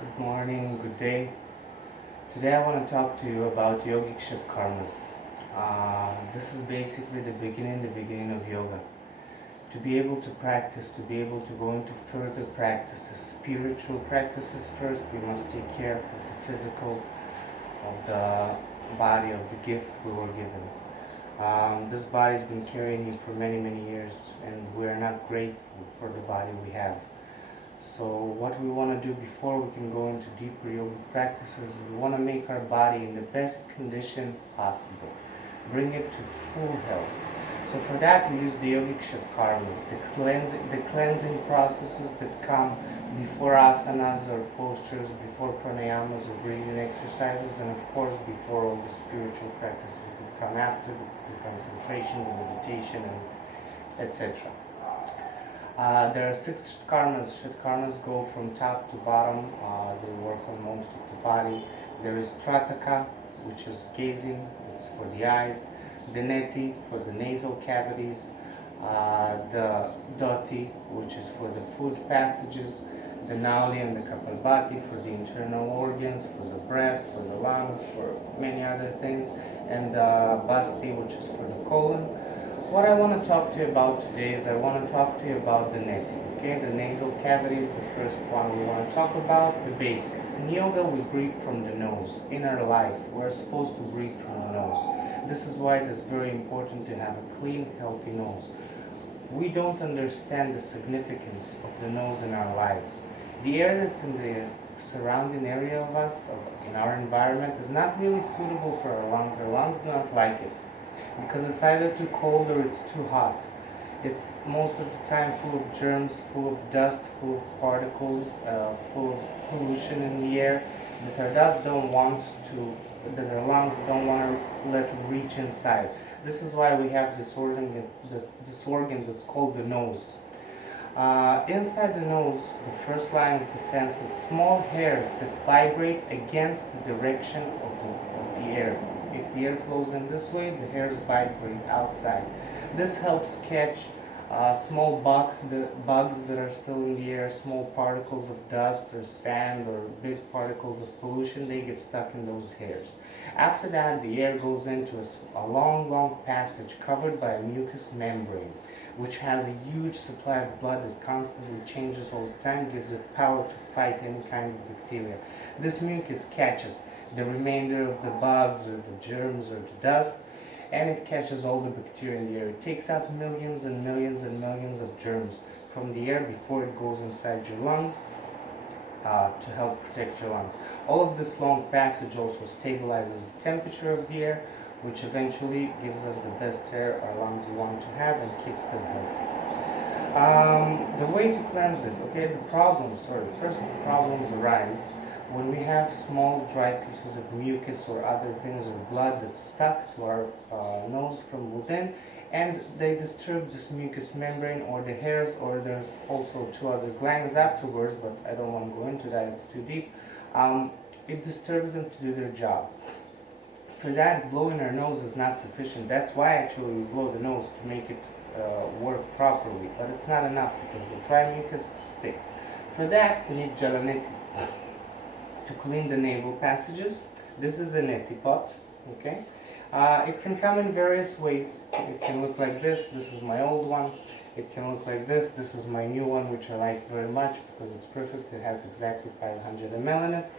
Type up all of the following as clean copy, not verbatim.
Good morning, good day. Today I want to talk to you about yogic karmas. This is basically the beginning of yoga. To be able to practice, to be able to go into further practices, spiritual practices first, we must take care of the physical, of the body, of the gift we were given. This body's been carrying you for many, many years, and we are not grateful for the body we have. So what we want to do before we can go into deeper yoga practices, we want to make our body in the best condition possible. Bring it to full health. So for that we use the yogic karmas, the cleansing processes that come before asanas or postures, before pranayamas or breathing exercises, and of course before all the spiritual practices that come after, the concentration, the meditation, and etc. There are six karmas. Karmas go from top to bottom. They work on most of the body. There is trataka, which is gazing, it's for the eyes. The neti, for the nasal cavities. The doti, which is for the food passages. The nauli and the kapalbhati, for the internal organs, for the breath, for the lungs, for many other things. And the basti, which is for the colon. What I want to talk to you about today is I want to talk to you about the neti, okay? The nasal cavity is the first one we want to talk about, the basics. In yoga, we breathe from the nose. In our life, we're supposed to breathe from the nose. This is why it is very important to have a clean, healthy nose. We don't understand the significance of the nose in our lives. The air that's in the surrounding area of us, in our environment, is not really suitable for our lungs. Our lungs do not like it, because it's either too cold or it's too hot. It's most of the time full of germs, full of dust, full of particles, full of pollution in the air that our lungs don't want to let it reach inside. This is why we have this organ that's called the nose. Inside the nose, the first line of defense is small hairs that vibrate against the direction of the air. If the air flows in this way, the hairs vibrate outside. This helps catch small bugs that are still in the air, small particles of dust or sand or big particles of pollution. They get stuck in those hairs. After that, the air goes into a long passage covered by a mucous membrane, which has a huge supply of blood that constantly changes all the time, gives it power to fight any kind of bacteria. This mucus catches the remainder of the bugs or the germs or the dust, and it catches all the bacteria in the air. It takes out millions and millions and millions of germs from the air before it goes inside your lungs to help protect your lungs. All of this long passage also stabilizes the temperature of the air, which eventually gives us the best air our lungs want to have and keeps them healthy. The way to cleanse it, first the problems arise when we have small dry pieces of mucus or other things or blood that's stuck to our nose from within, and they disturb this mucous membrane or the hairs, or there's also two other glands afterwards, but I don't want to go into that, it's too deep. It disturbs them to do their job. For that, blowing our nose is not sufficient. That's why actually we blow the nose, to make it work properly, but it's not enough because the dry mucus sticks. For that, we need jala-neti to clean the navel passages. This is a neti pot, okay? It can come in various ways. It can look like this. This is my old one. It can look like this. This is my new one, which I like very much because it's perfect. It has exactly 500 ml in it.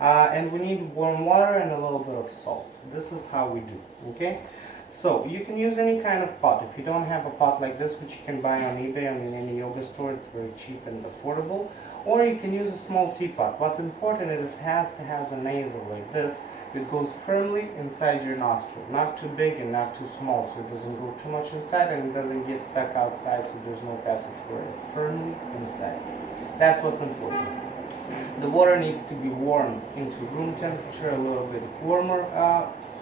And we need warm water and a little bit of salt. This is how we do, okay? So you can use any kind of pot. If you don't have a pot like this, which you can buy on eBay or in any yoga store, it's very cheap and affordable. Or you can use a small teapot. What's important is it has to have a nasal like this that goes firmly inside your nostril. Not too big and not too small, so it doesn't go too much inside and it doesn't get stuck outside, so there's no passage for it. Firmly inside. That's what's important. The water needs to be warmed into room temperature, a little bit warmer.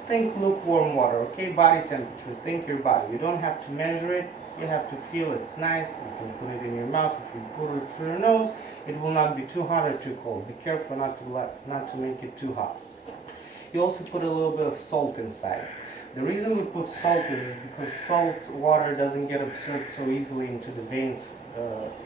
Think lukewarm water, okay? Body temperature, think your body. You don't have to measure it, you have to feel it's nice. You can put it in your mouth. If you put it through your nose, it will not be too hot or too cold. Be careful not to make it too hot. You also put a little bit of salt inside. The reason we put salt is because salt water doesn't get absorbed so easily into the veins,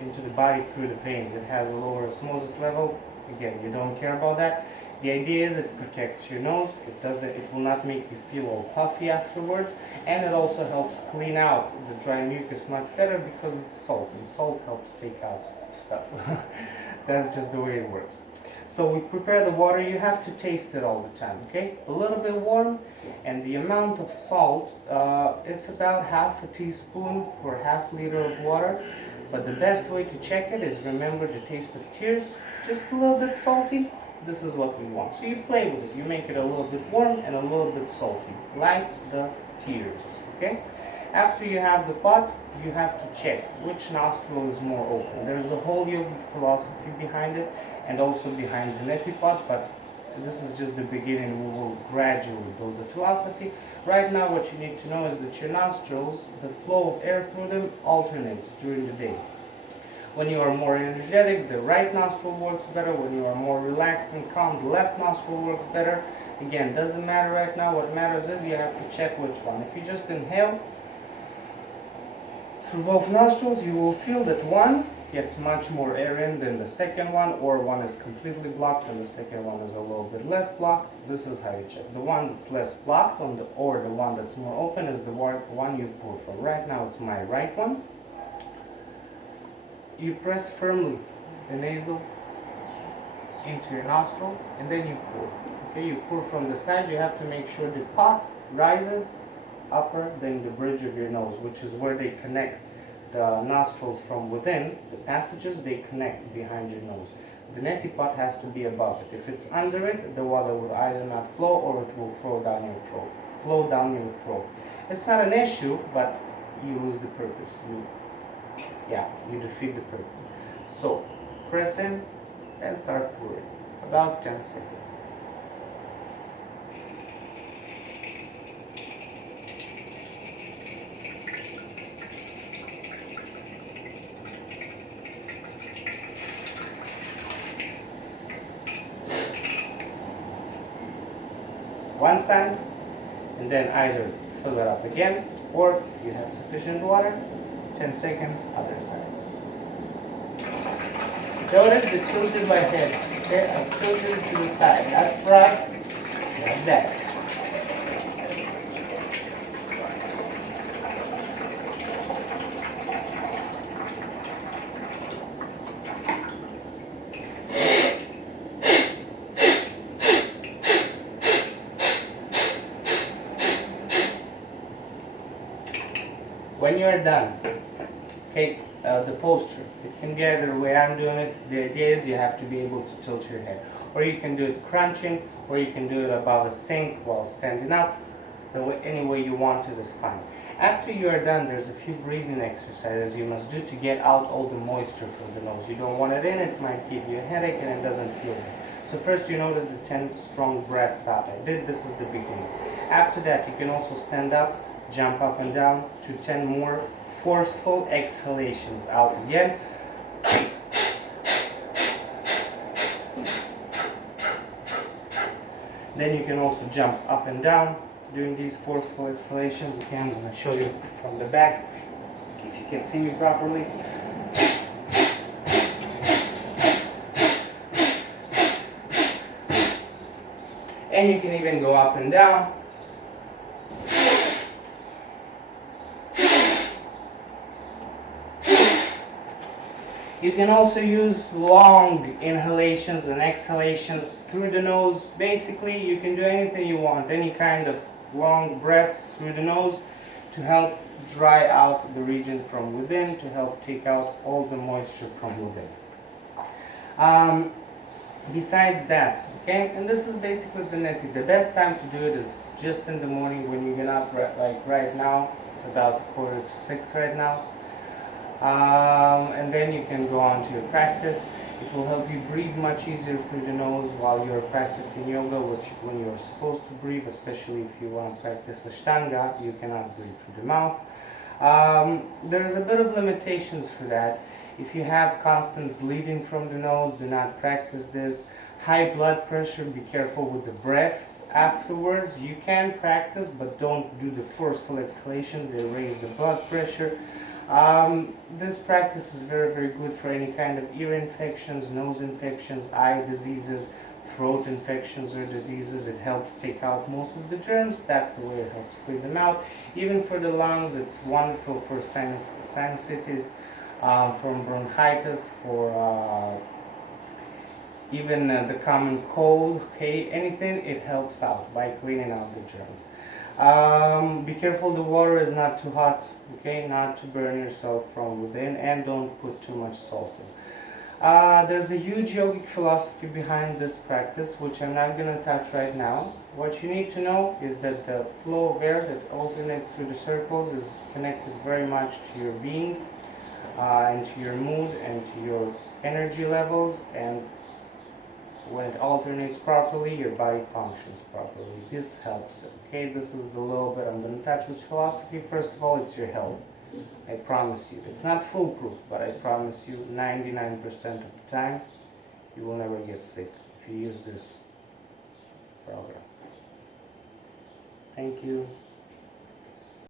into the body through the veins. It has a lower osmosis level, Again, you don't care about that. The idea is it protects your nose. It will not make you feel all puffy afterwards, and it also helps clean out the dry mucus much better because it's salt, and salt helps take out stuff. That's just the way it works. So we prepare the water. You have to taste it all the time, okay? A little bit warm, and the amount of salt, it's about half a teaspoon for half liter of water. But the best way to check it is, remember the taste of tears, just a little bit salty. This is what we want. So you play with it. You make it a little bit warm and a little bit salty, like the tears, okay? After you have the pot, you have to check which nostril is more open. There's a whole yogic philosophy behind it, and also behind the neti pot, but this is just the beginning. We will gradually build the philosophy. Right now what you need to know is that your nostrils, the flow of air through them alternates during the day. When you are more energetic, the right nostril works better. When you are more relaxed and calm, the left nostril works better. Again, doesn't matter right now. What matters is you have to check which one. If you just inhale through both nostrils, you will feel that one gets much more air in than the second one, or one is completely blocked and the second one is a little bit less blocked. This is how you check. The one that's less blocked or the one that's more open is the one you pour from. Right now it's my right one. You press firmly the nasal into your nostril, and then you pour. Okay, you pour from the side. You have to make sure the pot rises upper than the bridge of your nose, which is where they connect the nostrils from within. The passages, they connect behind your nose. The neti pot has to be above it. If it's under it, the water will either not flow or it will flow down your throat. It's not an issue, but you lose the purpose. You defeat the purpose. So press in and start pouring. About 10 seconds. One side, and then either fill it up again, or if you have sufficient water, 10 seconds, other side. Notice the tilt in my head. Okay, I've tilted it to the side, not front, like that. When you are done, okay, the posture, it can be either way I'm doing it. The idea is you have to be able to tilt your head. Or you can do it crunching, or you can do it above a sink while standing up. Any way you want it is fine. After you are done, there's a few breathing exercises you must do to get out all the moisture from the nose. You don't want it in, it might give you a headache and it doesn't feel good. So first you notice the 10 strong breaths out. This is the beginning. After that, you can also stand up, jump up and down to 10 more forceful exhalations. Out again. Then you can also jump up and down doing these forceful exhalations. Okay, I'm going to show you from the back if you can see me properly. And you can even go up and down. You can also use long inhalations and exhalations through the nose. Basically, you can do anything you want, any kind of long breaths through the nose to help dry out the region from within, to help take out all the moisture from within. Besides that, okay, and this is basically the neti. The best time to do it is just in the morning when you get up, like right now. It's about 5:45 right now. And then you can go on to your practice. It will help you breathe much easier through the nose while you're practicing yoga, which when you're supposed to breathe, especially if you want to practice Ashtanga, you cannot breathe through the mouth. There's a bit of limitations for that. If you have constant bleeding from the nose, do not practice this. High blood pressure, be careful with the breaths afterwards. You can practice, but don't do the forceful exhalation. They raise the blood pressure. This practice is very, very good for any kind of ear infections, nose infections, eye diseases, throat infections or diseases. It helps take out most of the germs. That's the way it helps clean them out. Even for the lungs, it's wonderful for sinusitis, for bronchitis, for even the common cold. Okay, anything, it helps out by cleaning out the germs. Be careful the water is not too hot, okay, not to burn yourself from within, and don't put too much salt in. There's a huge yogic philosophy behind this practice, which I'm not going to touch right now. What you need to know is that the flow of air that alternates through the circles is connected very much to your being, and to your mood, and to your energy levels, and when it alternates properly, your body functions properly. This helps it. Okay, this is the little bit I'm going to touch with philosophy. First of all, it's your health. I promise you. It's not foolproof, but I promise you 99% of the time, you will never get sick if you use this program. Thank you.